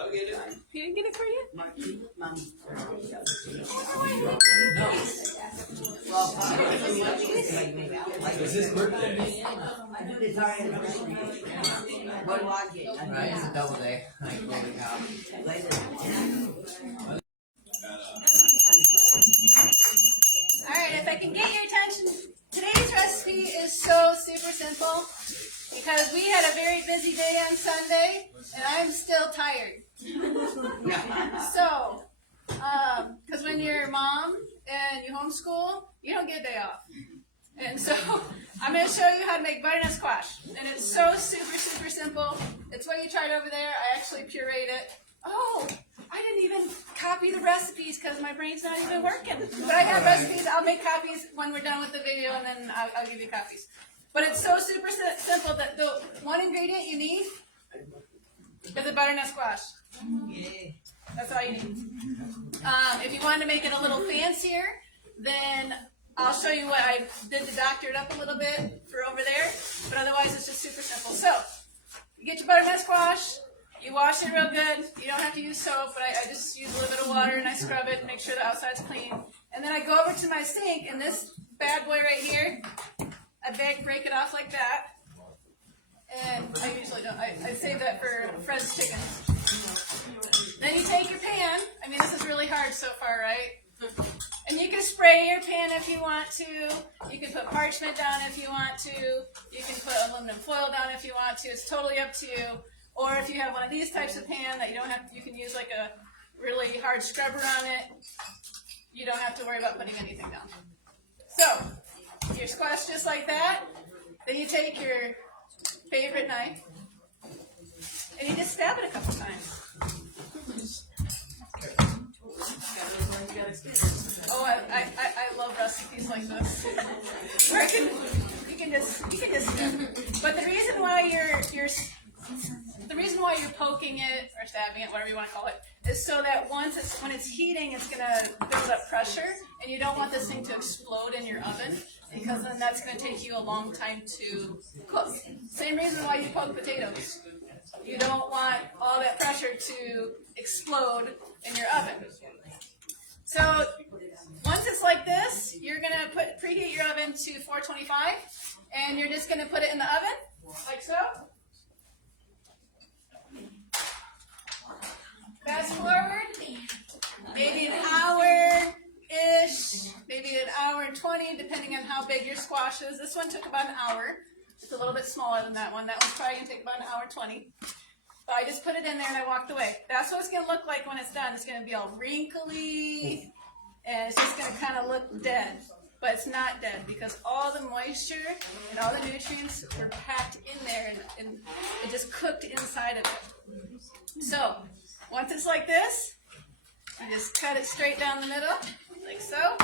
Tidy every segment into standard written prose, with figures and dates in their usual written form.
I'll get it. He didn't get it for you? It's his birthday. What do I get? Right, it's a double day. Like, holy cow. Alright, if I can get your attention, today's recipe is so super simple because we had a very busy day on Sunday and I'm still tired. So, because when you're a mom and you homeschool, you don't get a day off. And so, I'm going to show you how to make butternut squash. And it's so super, super simple. It's what you tried over there. I actually pureed it. Oh, I didn't even copy the recipes because my brain's not even working. But I have recipes. I'll make copies when we're done with the video, and then I'll give you copies. But it's so super simple that the one ingredient you need is a butternut squash. That's all you need. If you want to make it a little fancier, then I'll show you what I did to doctor it up a little bit for over there. But otherwise, it's just super simple. So, you get your butternut squash. You wash it real good. You don't have to use soap, but I just use a little bit of water and I scrub it and make sure the outside's clean. And then I go over to my sink, and this bad boy right here, I break it off like that. And I usually don't. I save that for Fred's chicken. Then you take your pan. I mean, this is really hard so far, right? And you can spray your pan if you want to. You can put parchment down if you want to. You can put aluminum foil down if you want to. It's totally up to you. Or if you have one of these types of pan that you don't have, you can use like a really hard scrubber on it. You don't have to worry about putting anything down. So, your squash just like that. Then you take your favorite knife and you just stab it a couple times. Oh, I love recipes like this. Where you can just stab it. But the reason why you're poking it or stabbing it, whatever you want to call it, is so that when it's heating, it's going to build up pressure, and you don't want this thing to explode in your oven, because then that's going to take you a long time to cook. Same reason why you poke potatoes. You don't want all that pressure to explode in your oven. So once it's like this, you're going to preheat your oven to 425, and you're just going to put it in the oven, like so. Fast forward, maybe an hour-ish, maybe an hour and 20, depending on how big your squash is. This one took about an hour. It's a little bit smaller than that one. That one's probably going to take about an hour and 20. So I just put it in there and I walked away. That's what it's going to look like when it's done. It's going to be all wrinkly, and it's just going to kind of look dead. But it's not dead because all the moisture and all the nutrients were packed in there, and it just cooked inside of it. So, once it's like this, you just cut it straight down the middle, like so,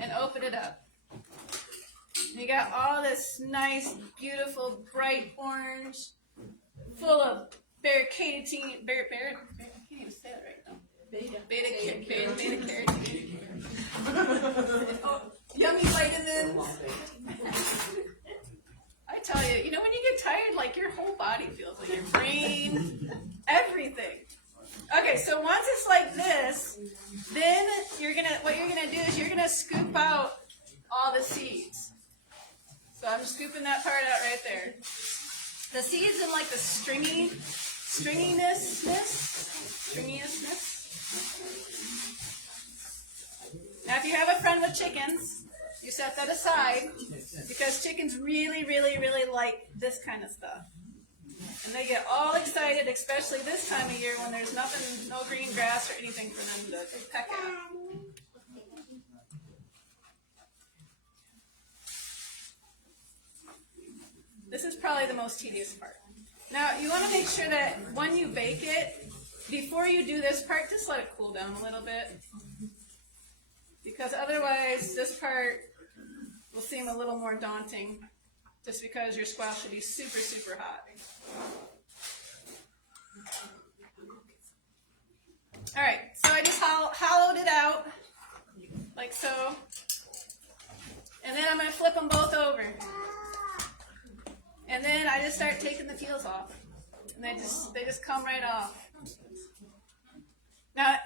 and open it up. And you got all this nice, beautiful, bright orange, full of beta-carotene, I can't even say that right now. Beta-carotene. Oh, yummy vitamins. I tell you, when you get tired, like your whole body feels, like your brain, everything. Okay, so once it's like this, then what you're gonna do is you're gonna scoop out all the seeds. So I'm scooping that part out right there. The seeds and like the stringiness. Now, if you have a friend with chickens, you set that aside because chickens really, really, really like this kind of stuff. And they get all excited, especially this time of year when there's nothing, no green grass or anything for them to peck at. This is probably the most tedious part. Now, you want to make sure that when you bake it, before you do this part, just let it cool down a little bit. Because otherwise, this part will seem a little more daunting just because your squash will be super, super hot. All right, so I just hollowed it out like so. And then I'm going to flip them both over. And then I just start taking the peels off. And and they just come right off. Now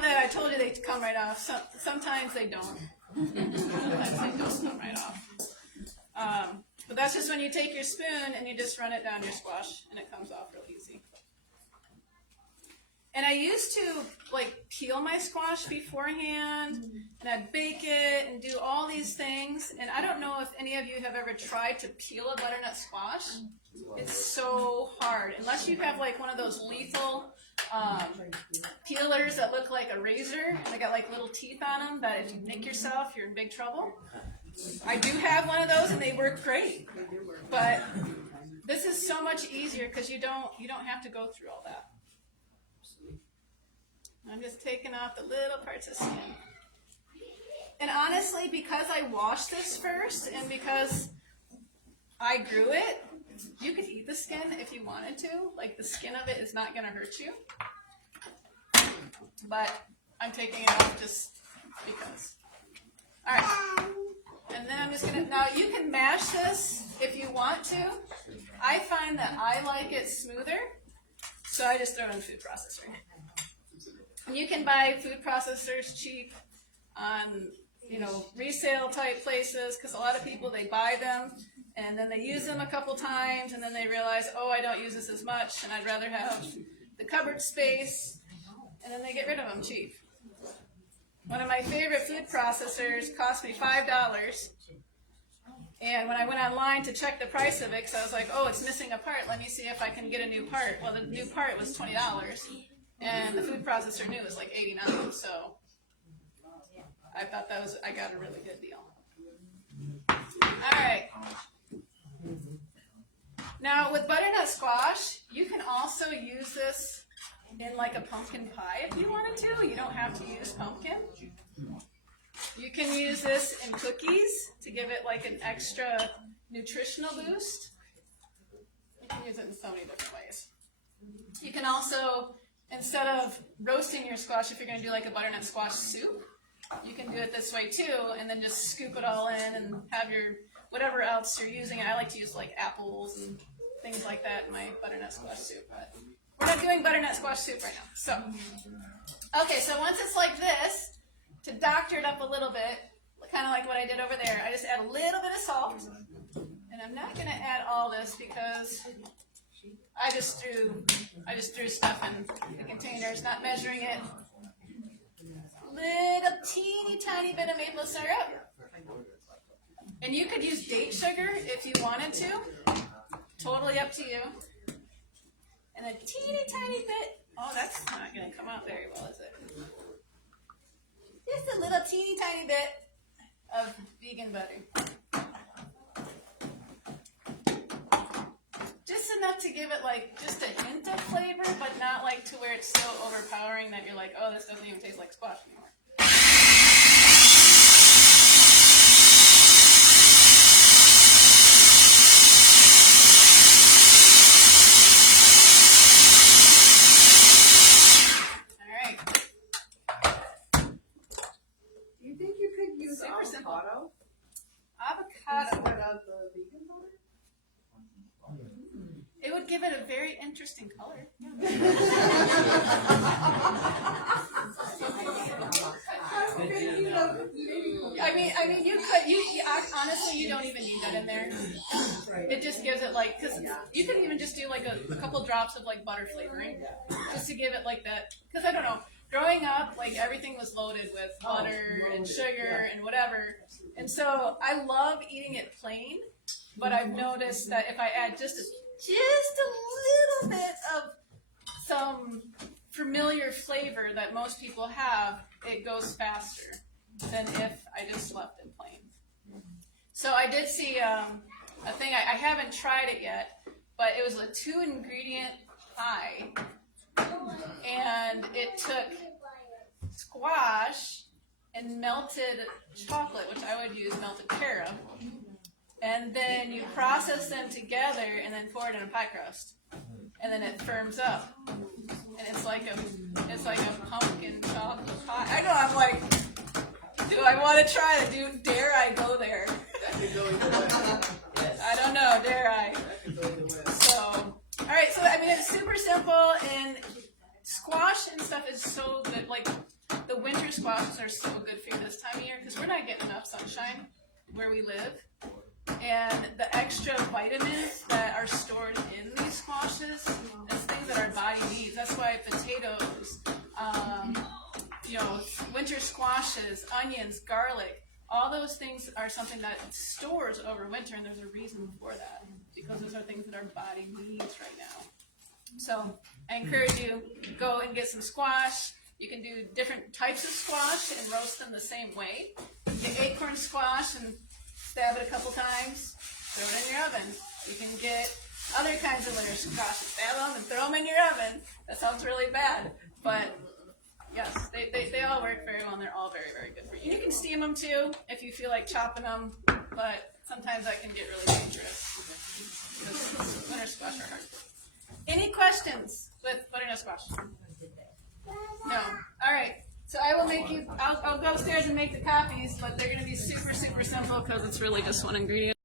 that I told you they come right off, sometimes they don't. Sometimes they don't come right off. But that's just when you take your spoon and you just run it down your squash, and it comes off real easy. And I used to like peel my squash beforehand, and I'd bake it and do all these things. And I don't know if any of you have ever tried to peel a butternut squash. It's so hard, unless you have like one of those lethal peelers that look like a razor. They got like little teeth on them that if you nick yourself, you're in big trouble. I do have one of those, and they work great. But this is so much easier because you don't have to go through all that. I'm just taking off the little parts of skin. And honestly, because I washed this first and because I grew it, you could eat the skin if you wanted to. Like, the skin of it is not going to hurt you. But I'm taking it off just because. All right. And then I'm just going to, now you can mash this if you want to. I find that I like it smoother, so I just throw it in the food processor. And you can buy food processors cheap on, resale type places, because a lot of people, they buy them and then they use them a couple times and then they realize, oh, I don't use this as much and I'd rather have the cupboard space, and then they get rid of them cheap. One of my favorite food processors cost me $5, and when I went online to check the price of it, because I was like, oh, it's missing a part, let me see if I can get a new part. Well, the new part was $20. And the food processor knew it was like $89, so I thought I got a really good deal. All right. Now with butternut squash, you can also use this in like a pumpkin pie if you wanted to. You don't have to use pumpkin. You can use this in cookies to give it like an extra nutritional boost. You can use it in so many different ways. You can also, instead of roasting your squash, if you're going to do like a butternut squash soup, you can do it this way too, and then just scoop it all in and have your whatever else you're using. I like to use like apples and things like that in my butternut squash soup, but we're not doing butternut squash soup right now. So, okay, so once it's like this, to doctor it up a little bit, kind of like what I did over there, I just add a little bit of salt, and I'm not going to add all this because I just threw stuff in the containers, not measuring it. Little teeny tiny bit of maple syrup. And you could use date sugar if you wanted to. Totally up to you. And a teeny tiny bit. Oh, that's not going to come out very well, is it? Just a little teeny tiny bit of vegan butter. Just enough to give it like just a hint of flavor, but not like to where it's so overpowering that you're like, oh, this doesn't even taste like squash anymore. All right. Do you think you could use Super simple. avocado? Avocado. Instead of the vegan butter? It would give it a very interesting color. I mean, you could, honestly, you don't even need that in there. It just gives it like, because you could even just do like a couple drops of like butter flavoring, just to give it like that, because I don't know, growing up, like everything was loaded with butter and sugar and whatever, and so I love eating it plain, but I've noticed that if I add just a little bit of some familiar flavor that most people have, it goes faster than if I just left it plain. So I did see a thing, I haven't tried it yet, but it was a 2-ingredient pie, and it took squash and melted chocolate, which I would use melted carob, and then you process them together and then pour it in a pie crust, and then it firms up, and it's like a pumpkin chocolate pie. I know, I'm like, do I want to try it? Dare I go there? That could go either way. Yes. I don't know, dare I? That could go either way. So, all right, so I mean, mean, it's super simple, and squash and stuff is so good. Like, the winter squashes are so good for you this time of year because we're not getting enough sunshine where we live. And the extra vitamins that are stored in these squashes is things that our body needs. That's why potatoes, winter squashes, onions, garlic, all those things are something that stores over winter, and there's a reason for that because those are things that our body needs right now. So I encourage you, go and get some squash. You can do different types of squash and roast them the same way. Get acorn squash and stab it a couple times, throw it in your oven. You can get other kinds of winter squash, stab them and throw them in your oven. That sounds really bad, but yes, they all work very well, and they're all very, very good for you. You can steam them too if you feel like chopping them, but sometimes that can get really dangerous because winter squash are hard. Any questions with butternut squash? No. All right. So I will make you. I'll go upstairs and make the copies, but they're going to be super, super simple because it's really just one ingredient.